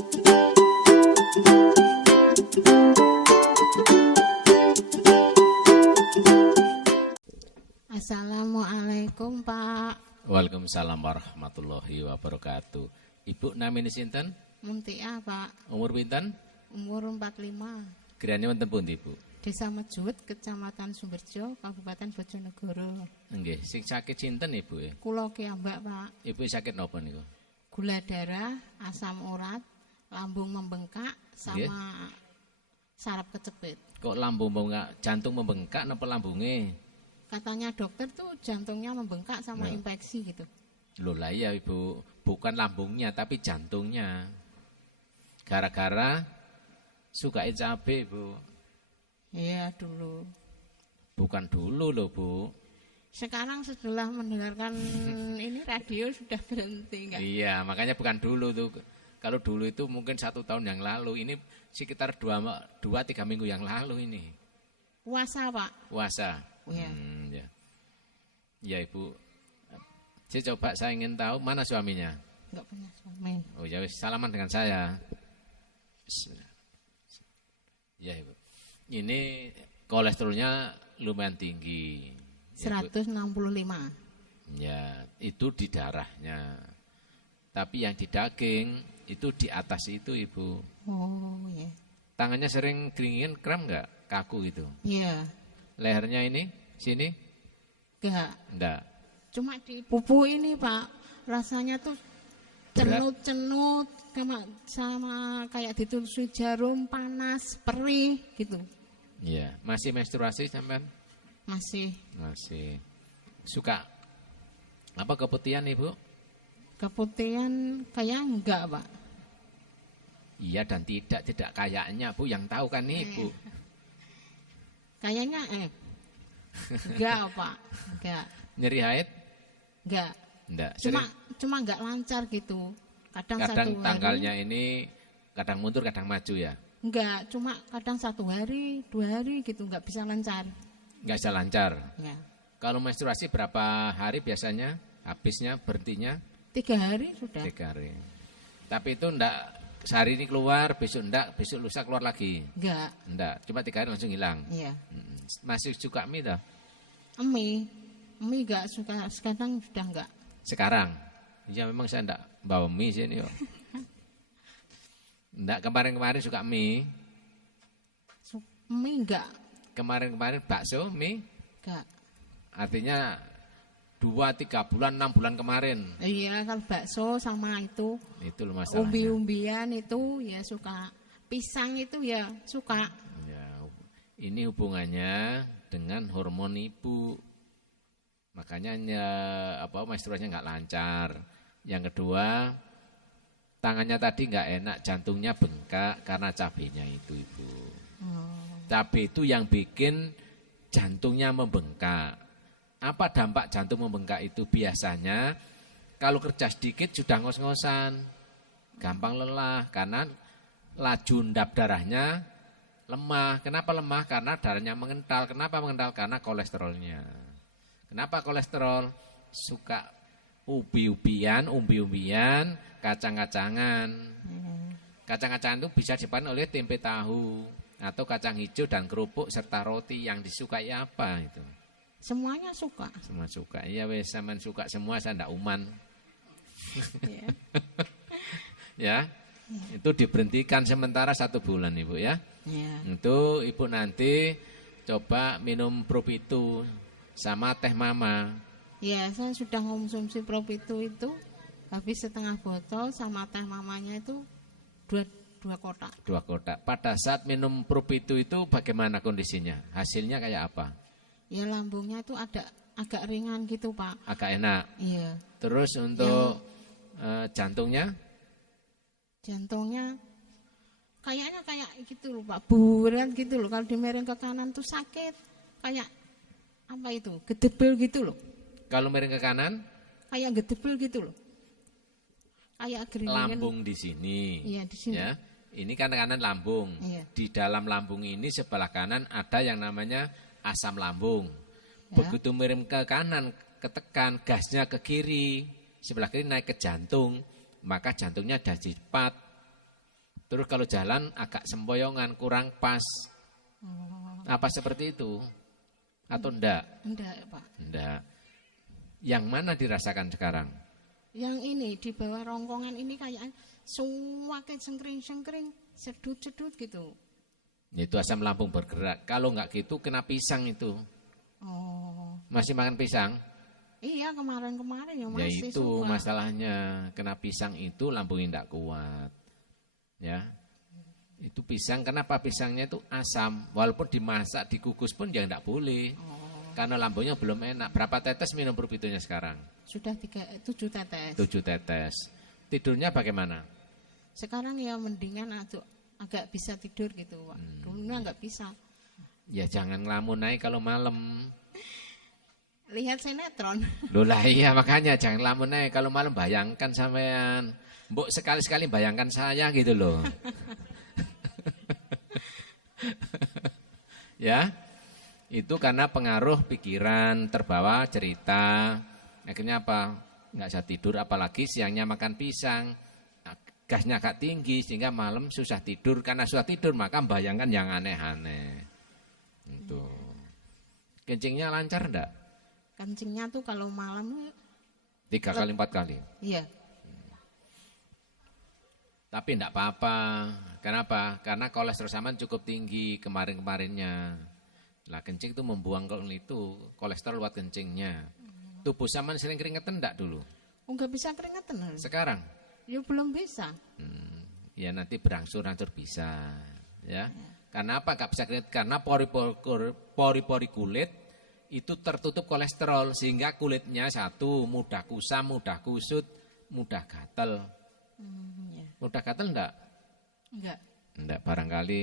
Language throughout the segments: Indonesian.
Assalamualaikum Pak. Waalaikumsalam warahmatullahi wabarakatuh. Ibu namanya sinten? Muntia Pak. Umur pinten? Umur 45. Gerane wonten pundi, Bu? Desa Mejut, Kecamatan Sumberjo, Kabupaten Bojonegoro. Nggih, sing sakit sinten Ibu? Kula kiambak Pak. Ibu sakit napa niku? Gula darah, asam urat, lambung membengkak, sama saraf kecepit. Kok lambung membengkak, jantung membengkak napa lambunge? Katanya dokter tuh jantungnya membengkak sama infeksi gitu. Loh lah ya Ibu, bukan lambungnya tapi jantungnya. Gara-gara suka cabai Bu. Iya dulu. Bukan dulu loh Bu. Sekarang setelah mendengarkan ini radio sudah berhenti enggak? Iya, makanya bukan dulu tuh. Kalau dulu itu mungkin 1 tahun yang lalu, ini sekitar 2-3 minggu yang lalu ini. Puasa Pak. Puasa. Ya. Ya. Ya Ibu. Saya ingin tahu mana suaminya? Enggak punya suami. Oh ya wis, salaman dengan saya. Ya Ibu. Ini kolesterolnya lumayan tinggi. 165. Ya, itu di darahnya. Tapi yang di daging itu di atas itu Ibu. Oh ya. Tangannya sering keringin, kram enggak? Kaku gitu. Iya. Lehernya ini, sini? Enggak. Cuma di pupu ini Pak, rasanya tuh cenut-cenut sama kayak ditusuk jarum panas, perih gitu. Iya, masih menstruasi sampean? Masih. Suka apa keputihan Ibu? Keputihan kayak enggak Pak. Iya dan tidak kayaknya Bu, yang tahu kan Ibu. Kayaknya enggak Pak, enggak. Nyeri haid? Enggak. Enggak. Cuma enggak lancar gitu. Kadang 1 hari. Tanggalnya ini kadang mundur kadang maju ya? Enggak, cuma kadang 1 hari, 2 hari gitu enggak bisa lancar. Enggak bisa lancar. Ya. Kalau menstruasi berapa hari biasanya habisnya berhentinya? 3 hari sudah. 3 hari. Tapi itu enggak sehari ini keluar, besok enggak, besok lusa keluar lagi? Enggak, cuma 3 hari langsung hilang? Iya. Masih suka mie dah? Mie enggak suka, sekarang sudah enggak. Sekarang? Ya memang saya enggak bawa mie sini. Enggak, kemarin-kemarin suka mie? Mie enggak. Kemarin-kemarin bakso, mie? Enggak. Artinya 2-3 bulan, 6 bulan kemarin. Iya, kalau bakso sama itu loh masalahnya. Umbi-umbian itu ya suka. Pisang itu ya suka. Ya, ini hubungannya dengan hormon ibu. Makanya menstruasinya nggak lancar. Yang kedua, tangannya tadi nggak enak, jantungnya bengkak karena cabenya itu Ibu. Cabai itu yang bikin jantungnya membengkak. Apa dampak jantung membengkak itu? Biasanya kalau kerja sedikit sudah ngos-ngosan, gampang lelah karena laju endap darahnya lemah. Kenapa lemah? Karena darahnya mengental. Kenapa mengental? Karena kolesterolnya. Kenapa kolesterol? Suka umbi-umbian, kacang-kacangan. Kacang-kacangan itu bisa dipanen oleh tempe tahu atau kacang hijau dan kerupuk serta roti. Yang disukai apa itu? Semuanya suka. Semua suka. Iya wes, sampean suka semua, saya ndak uman. Ya. Itu diberhentikan sementara 1 bulan Ibu ya. Itu Ibu nanti coba minum Propitu sama teh mama. Ya, saya sudah mengonsumsi Propitu itu habis setengah botol, sama teh mamanya itu 2 kotak. 2 kotak. Pada saat minum Propitu itu bagaimana kondisinya? Hasilnya kayak apa? Ya lambungnya itu agak ringan gitu Pak. Agak enak. Iya. Terus untuk jantungnya? Jantungnya kayaknya kayak gitu loh Pak, buran gitu loh. Kalau dimiring ke kanan tuh sakit, kayak apa itu, gedebel gitu loh. Kalau miring ke kanan? Kayak gedebel gitu loh. Kayak geringan. Lambung di sini. Iya di sini. Ya. Ini kan kanan lambung. Iya. Di dalam lambung ini sebelah kanan ada yang namanya asam lambung. Ya. Begitu miring ke kanan, ketekan gasnya ke kiri, sebelah kiri naik ke jantung, maka jantungnya ada cepat. Terus kalau jalan agak sempoyongan, kurang pas. Apa seperti itu? Atau enggak? Enggak, Pak. Enggak. Yang mana dirasakan sekarang? Yang ini di bawah rongkongan ini kayak semakin sengkring-sengkring, sedut-sedut gitu. Itu asam lambung bergerak. Kalau enggak gitu kena pisang itu. Oh. Masih makan pisang? Iya, kemarin-kemarin ya Ya masih itu suka. masalahnya. Kena pisang itu lambungnya enggak kuat. Ya. Itu pisang, kenapa pisangnya itu asam? Walaupun dimasak, dikukus pun ya enggak boleh. Karena lambungnya belum enak. Berapa tetes minum Probitonya sekarang? Sudah 7 tetes. 7 tetes. Tidurnya bagaimana? Sekarang ya mendingan agak bisa tidur gitu, Pak. Dulunya enggak bisa. Ya jangan ngelamun naik kalau malam. Lihat sinetron. Loh lah iya makanya jangan ngelamun naik kalau malam, bayangkan sampean. Mbok sekali-sekali bayangkan saya gitu loh. Ya, itu karena pengaruh pikiran, terbawa cerita. Akhirnya apa? Nggak bisa tidur, apalagi siangnya makan pisang. Gasnya agak tinggi sehingga malam susah tidur. Karena susah tidur maka bayangkan yang aneh-aneh. Itu. Kencingnya lancar enggak? Kencingnya tuh kalau malam 3 kali 4 kali. iya. Tapi enggak apa-apa. Kenapa? Karena kolesterol sampean cukup tinggi kemarin-kemarinnya. Lah kencing itu membuang kolesterol lewat kencingnya. Tubuh sampean sering keringetan enggak dulu? Enggak bisa keringetan. Sekarang? Ya belum bisa. Ya nanti berangsur-angsur bisa. Ya. Karena apa? Enggak bisa keringetan? Karena pori-pori kulit itu tertutup kolesterol. Sehingga kulitnya satu, mudah kusam, mudah kusut, mudah gatal. Ya. Mudah gatal enggak? Enggak, barangkali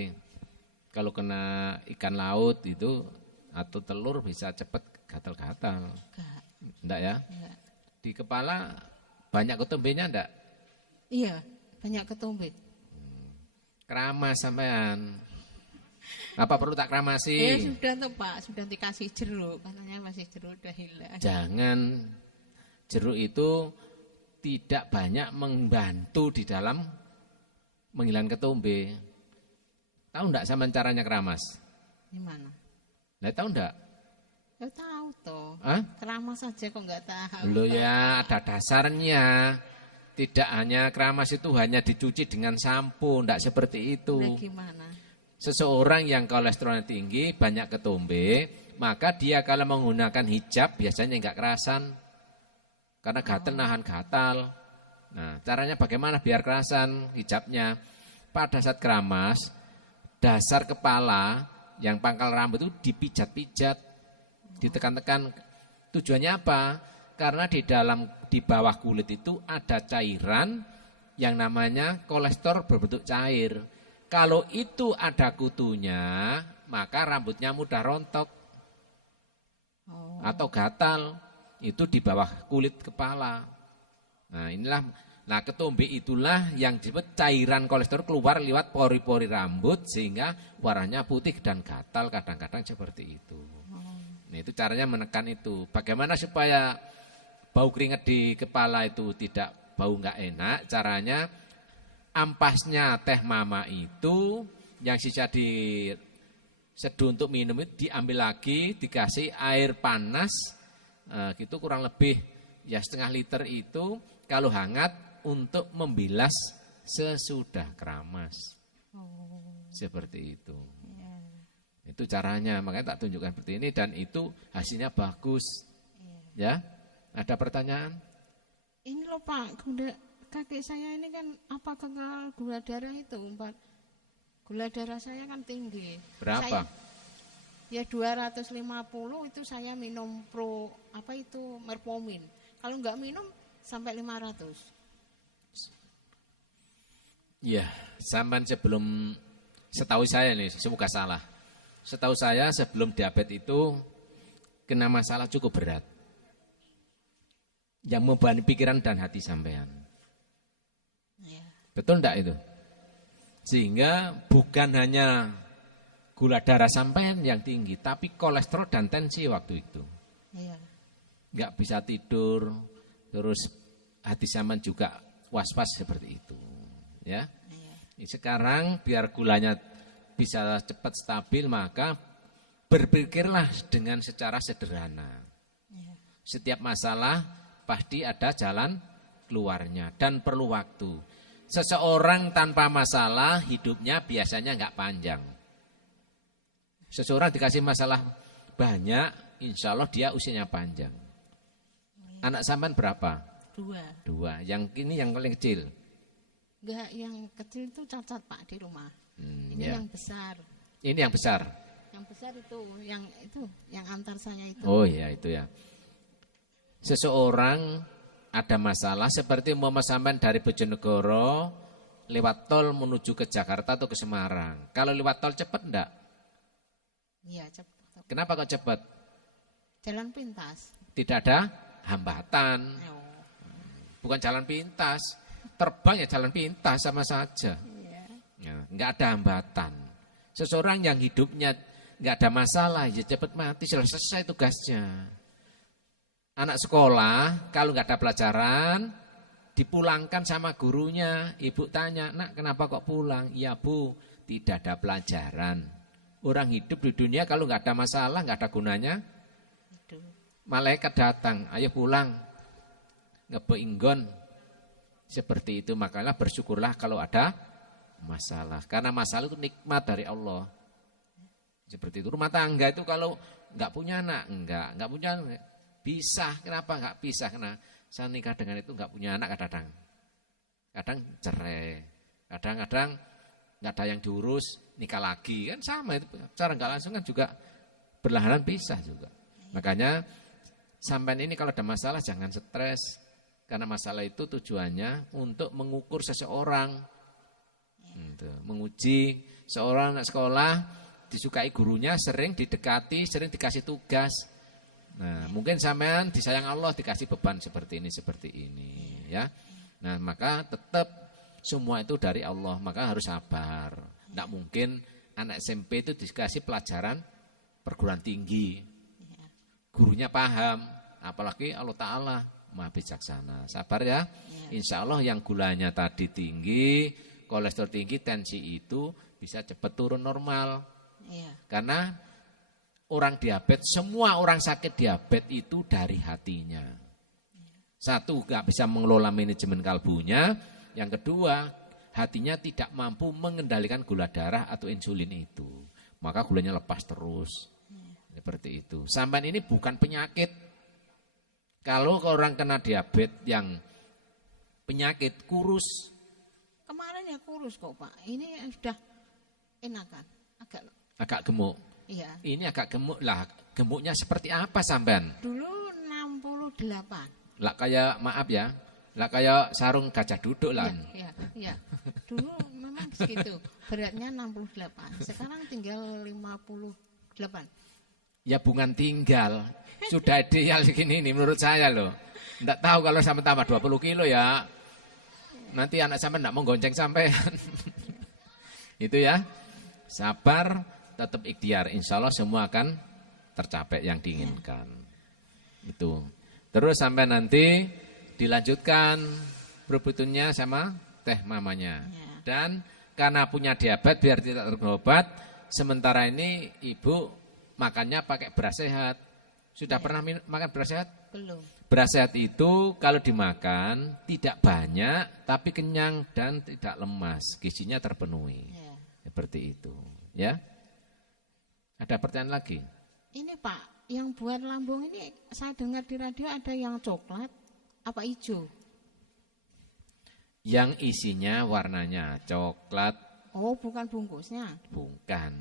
kalau kena ikan laut itu atau telur bisa cepat gatal-gatal. Enggak ya? Enggak. Di kepala banyak ketumbenya enggak? Iya, banyak ketumbe. Keramas sampean. Apa perlu tak keramasi? Sudah tuh Pak, sudah dikasih jeruk, katanya masih jeruk udah hilang. Jangan, jeruk itu tidak banyak membantu di dalam menghilangkan ketumbe. Tahu enggak sama caranya keramas? Gimana? Nah, tahu enggak? Ya tahu toh. Hah? Keramas saja kok enggak tahu. Loh ya, ada dasarnya. Tidak hanya keramas itu hanya dicuci dengan sampo, enggak seperti itu. Nah, gimana? Seseorang yang kolesterolnya tinggi, banyak ketumbe, maka dia kalau menggunakan hijab biasanya enggak kerasan. Karena gatal nahan gatal. Nah, caranya bagaimana biar kerasan hijabnya? Pada saat keramas, dasar kepala yang pangkal rambut itu dipijat-pijat, ditekan-tekan. Tujuannya apa? Karena di bawah kulit itu ada cairan yang namanya kolesterol berbentuk cair. Kalau itu ada kutunya, maka rambutnya mudah rontok atau gatal. Itu di bawah kulit kepala. Nah, ketumbe itulah yang disebut cairan kolesterol keluar lewat pori-pori rambut sehingga warnanya putih dan gatal, kadang-kadang seperti itu. Nah, itu caranya menekan itu. Bagaimana supaya bau keringat di kepala itu tidak bau nggak enak? Caranya ampasnya teh mama itu yang sisa di seduh untuk minum itu diambil lagi, dikasih air panas. Gitu kurang lebih ya setengah liter itu kalau hangat untuk membilas sesudah keramas. Seperti itu. Itu caranya, makanya tak tunjukkan seperti ini dan itu hasilnya bagus. Ya, ada pertanyaan? Ini loh Pak, kakek saya ini kan apakah gula darah itu, Pak? Gula darah saya kan tinggi. Berapa? Ya 250 itu saya minum Merpomin. Kalau enggak minum sampai 500. Ya, sampai setahu saya nih, semoga salah. Setahu saya sebelum diabetes itu kena masalah cukup berat. Yang membebani pikiran dan hati sampean. Ya. Betul enggak itu? Sehingga bukan hanya gula darah sampean yang tinggi, tapi kolesterol dan tensi waktu itu. Iya. Enggak bisa tidur, terus hati sampean juga was-was seperti itu. Ya. Iya. Sekarang biar gulanya bisa cepat stabil, maka berpikirlah dengan secara sederhana. Setiap masalah pasti ada jalan keluarnya dan perlu waktu. Seseorang tanpa masalah hidupnya biasanya enggak panjang. Seseorang dikasih masalah banyak, insya Allah dia usianya panjang. Anak sampean berapa? 2. 2. Yang ini yang paling kecil. Enggak, yang kecil itu cacat Pak di rumah. Ini Ya. yang besar. Ini yang besar. Yang besar itu, yang antar saya itu. Oh ya itu ya. Seseorang ada masalah seperti umpama sampean dari Bojonegoro lewat tol menuju ke Jakarta atau ke Semarang. Kalau lewat tol cepat enggak? Iya, cepat. Kenapa kok cepat? Jalan pintas. Tidak ada hambatan. Oh. Bukan jalan pintas. Terbang ya jalan pintas sama saja. Iya. Ya, enggak ada hambatan. Seseorang yang hidupnya enggak ada masalah, ya cepat mati, selesai tugasnya. Anak sekolah, kalau enggak ada pelajaran, dipulangkan sama gurunya. Ibu tanya, nak kenapa kok pulang? Iya bu, tidak ada pelajaran. Orang hidup di dunia kalau enggak ada masalah, enggak ada gunanya. Itu. Malaikat datang, ayo pulang. Ngebeinggon. Seperti itu, makanya bersyukurlah kalau ada masalah. Karena masalah itu nikmat dari Allah. Seperti itu. Rumah tangga itu kalau enggak punya anak, enggak punya anak. Pisah, kenapa enggak pisah? Karena saya nikah dengan itu enggak punya anak kadang. Kadang cerai, kadang-kadang enggak ada yang diurus, nikah lagi. Kan sama itu, cara enggak langsung kan juga berlahanan pisah juga. Makanya sampean ini kalau ada masalah jangan stres. Karena masalah itu tujuannya untuk mengukur seseorang. Menguji seorang anak sekolah, disukai gurunya, sering didekati, sering dikasih tugas. Nah, mungkin sampean disayang Allah dikasih beban seperti ini, ya. Nah, maka tetap semua itu dari Allah, maka harus sabar. Tidak mungkin anak SMP itu dikasih pelajaran perguruan tinggi. Gurunya paham, apalagi Allah Ta'ala Maha bijaksana. Sabar ya. Insya Allah yang gulanya tadi tinggi, kolesterol tinggi, tensi itu bisa cepat turun normal. Karena orang diabetes, semua orang sakit diabetes itu dari hatinya. Satu, gak bisa mengelola manajemen kalbunya. Yang kedua, hatinya tidak mampu mengendalikan gula darah atau insulin itu. Maka gulanya lepas terus. Seperti itu. Sampai ini bukan penyakit. Kalau orang kena diabetes yang penyakit kurus. Kemarin ya kurus kok Pak. Ini sudah enakan. Agak gemuk. Iya. Ini agak gemuk lah. Gemuknya seperti apa sampean? Dulu 68. Lah kayak maaf ya. Lah kayak sarung gajah duduk lah. Iya. Dulu memang segitu. Beratnya 68. Sekarang tinggal 58. Ya bukan tinggal. Sudah ideal segini ini menurut saya loh. Enggak tahu kalau sampai tambah 20 kilo ya. Nanti anak sampai enggak mau gonceng sampai. Itu ya. Sabar, tetap ikhtiar. Insya Allah semua akan tercapai yang diinginkan. Itu. Terus sampai nanti dilanjutkan berebutnya sama teh mamanya. Dan karena punya diabetes biar tidak berobat, sementara ini ibu makannya pakai beras sehat. Sudah pernah makan beras sehat? Belum. Beras sehat itu kalau dimakan tidak banyak tapi kenyang dan tidak lemas, gizinya terpenuhi. Seperti itu, ya. Ada pertanyaan lagi? Ini Pak, yang buat lambung ini saya dengar di radio ada yang coklat apa hijau? Yang isinya warnanya coklat. Oh, bukan bungkusnya? Bukan.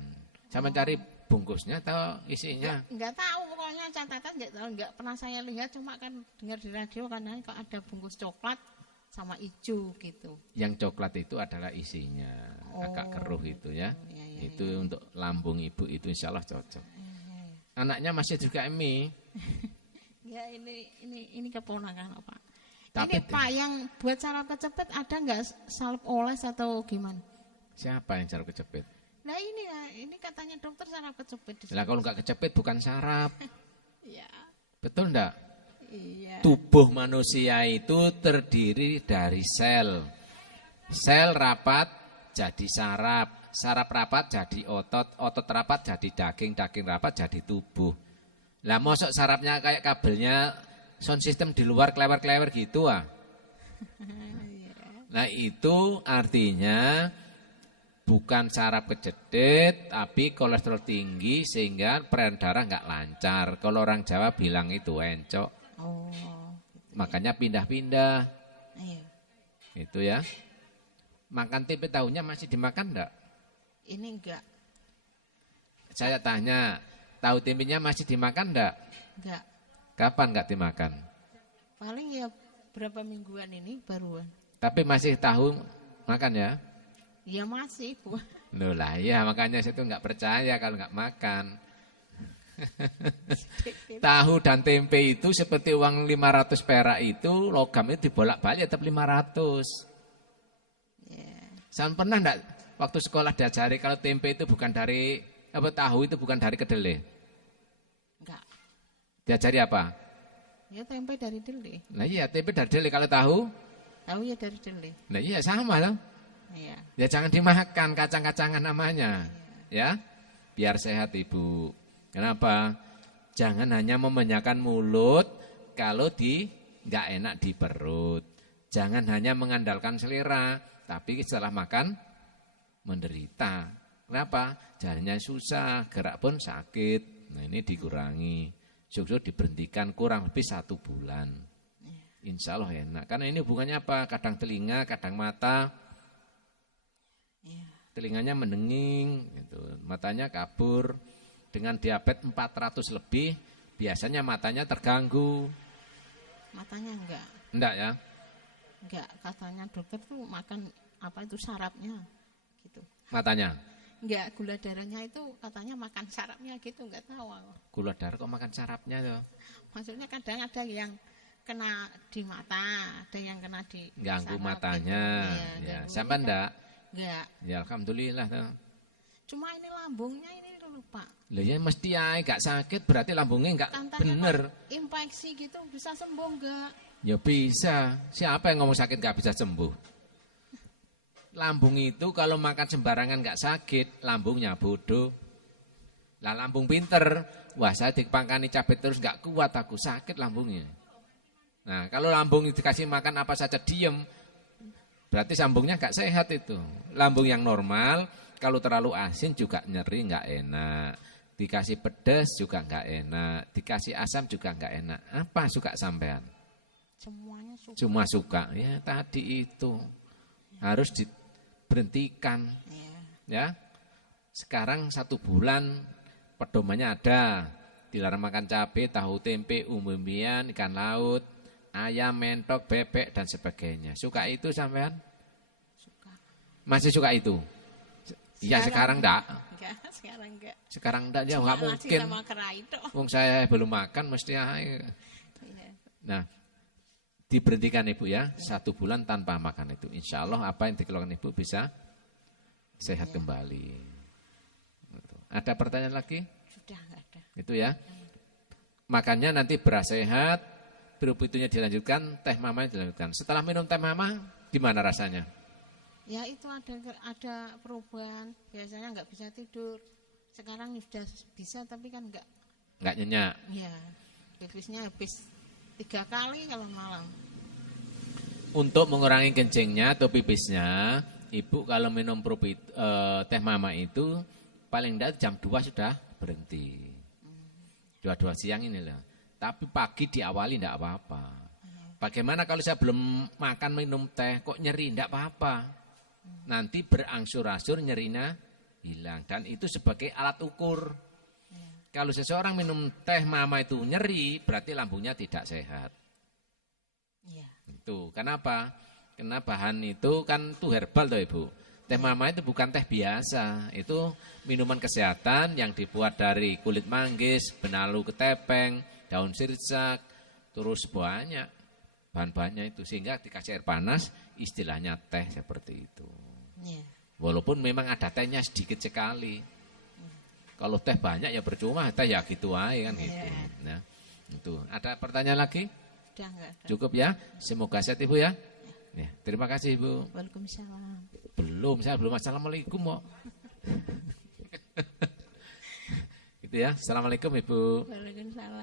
Saya mencari bungkusnya atau isinya? Enggak tahu, pokoknya catatan enggak pernah saya lihat, cuma kan dengar di radio karena kok ada bungkus coklat sama hijau gitu. Yang coklat itu adalah isinya, agak keruh itu ya. Itu untuk lambung ibu itu insya Allah cocok. Anaknya masih juga mie. Ya ini keponakan Pak. Tapi ini Pak yang buat saraf kecepit ada enggak salep oles atau gimana? Siapa yang saraf kecepit? Nah ini katanya dokter saraf kecepit. Lah kalau enggak kecepit bukan saraf. Iya. Betul enggak? Iya. Tubuh manusia itu terdiri dari sel. Sel rapat jadi saraf, saraf rapat jadi otot, otot rapat jadi daging, daging rapat jadi tubuh. Lah mosok sarafnya kayak kabelnya sound system di luar klewer-klewer gitu ah. Nah itu artinya bukan saraf kejedit, tapi kolesterol tinggi sehingga peredaran darah nggak lancar. Kalau orang Jawa bilang itu encok. Oh, makanya pindah-pindah. iya. Itu ya. Makan tempe tahunya masih dimakan enggak? Ini enggak. Saya tanya, tahu tempenya masih dimakan enggak? Enggak. Kapan enggak dimakan? Paling ya berapa mingguan ini baruan. Tapi masih tahu makan ya? Ya masih, Bu. Loh lah ya, makanya saya tuh enggak percaya kalau enggak makan. Tahu dan tempe itu seperti uang 500 perak itu, logam itu dibolak-balik tetap 500. Saya pernah enggak waktu sekolah diajari kalau tempe itu bukan dari tahu itu bukan dari kedelai? Enggak. Diajari apa? Ya tempe dari deli. Nah iya tempe dari deli, kalau tahu? Tahu ya dari deli. Nah iya sama loh. Iya. Ya jangan dimakan kacang-kacangan namanya. Ya. Biar sehat Ibu. Kenapa? Jangan hanya memenyakan mulut kalau enggak enak di perut. Jangan hanya mengandalkan selera, tapi setelah makan menderita. Kenapa? Jalannya susah, gerak pun sakit. Nah ini dikurangi. Syukur diberhentikan kurang lebih 1 bulan. Insya Allah enak. Karena ini hubungannya apa? Kadang telinga, kadang mata. Telinganya mendenging, gitu. Matanya kabur. Dengan diabetes 400 lebih, biasanya matanya terganggu. Matanya enggak. Enggak ya? Enggak, katanya dokter tuh makan apa itu sarapnya gitu. Matanya? Enggak, gula darahnya itu katanya makan sarapnya gitu, enggak tahu aku. Gula darah kok makan sarapnya tuh? Maksudnya kadang ada yang kena di mata, ada yang kena di ganggu saraf, matanya. gitu. Ya, sampai enggak? Enggak. Ya alhamdulillah tuh. Cuma ini lambungnya ini dulu Pak. Lah ya mesti ae gak sakit berarti lambungnya enggak Tantanya bener. Infeksi gitu bisa sembuh enggak? Ya bisa. Siapa yang ngomong sakit gak bisa sembuh? Lambung itu kalau makan sembarangan gak sakit, lambungnya bodoh. Lah lambung pinter, wah saya dipangkani cabai terus gak kuat aku, sakit lambungnya. Nah kalau lambung dikasih makan apa saja diem, berarti lambungnya gak sehat itu. Lambung yang normal, kalau terlalu asin juga nyeri gak enak. Dikasih pedas juga gak enak, dikasih asam juga gak enak. Apa suka sampean? Semuanya suka. Cuma suka, ya tadi itu harus diberhentikan, ya. Sekarang 1 bulan pedomannya ada, dilarang makan cabai, tahu tempe, umbi-umbian, ikan laut, ayam, mentok, bebek dan sebagainya. Suka itu sampean? Suka. Masih suka itu? Iya sekarang enggak. Enggak, sekarang enggak. Sekarang enggak, ya enggak mungkin. Wong saya belum makan mesti ae. Nah, diberhentikan Ibu ya, 1 bulan tanpa makan itu. Insya Allah apa yang dikeluarkan Ibu bisa sehat kembali. Ada pertanyaan lagi? Sudah enggak ada. Itu ya. Makannya nanti beras sehat, berubitunya dilanjutkan, teh mama dilanjutkan. Setelah minum teh mama, gimana rasanya? Ya itu ada perubahan. Biasanya enggak bisa tidur. Sekarang sudah bisa tapi kan enggak nyenyak. Ya, pipisnya habis 3 kali kalau malam. Untuk mengurangi kencingnya atau pipisnya, Ibu kalau minum teh mama itu paling enggak jam 2 sudah berhenti. 2 siang ini loh. Tapi pagi diawali enggak apa-apa. Bagaimana kalau saya belum makan minum teh kok nyeri enggak apa-apa. Nanti berangsur-angsur nyerinya hilang dan itu sebagai alat ukur. Kalau seseorang minum teh mama itu nyeri, berarti lambungnya tidak sehat. Itu kenapa? Karena bahan itu kan tuh herbal toh Ibu. Teh mama itu bukan teh biasa, itu minuman kesehatan yang dibuat dari kulit manggis, benalu ketepeng, daun sirsak, terus banyak bahan-bahannya itu sehingga dikasih air panas istilahnya teh seperti itu. Walaupun memang ada tehnya sedikit sekali. Kalau teh banyak ya percuma, teh ya gitu aja kan gitu. Nah, itu. Ada pertanyaan lagi? Sudah enggak ada. Cukup ya. Semoga sehat Ibu ya. Ya, terima kasih Ibu. Waalaikumsalam. Belum, saya belum assalamualaikum kok. Gitu ya. Assalamualaikum Ibu. Waalaikumsalam.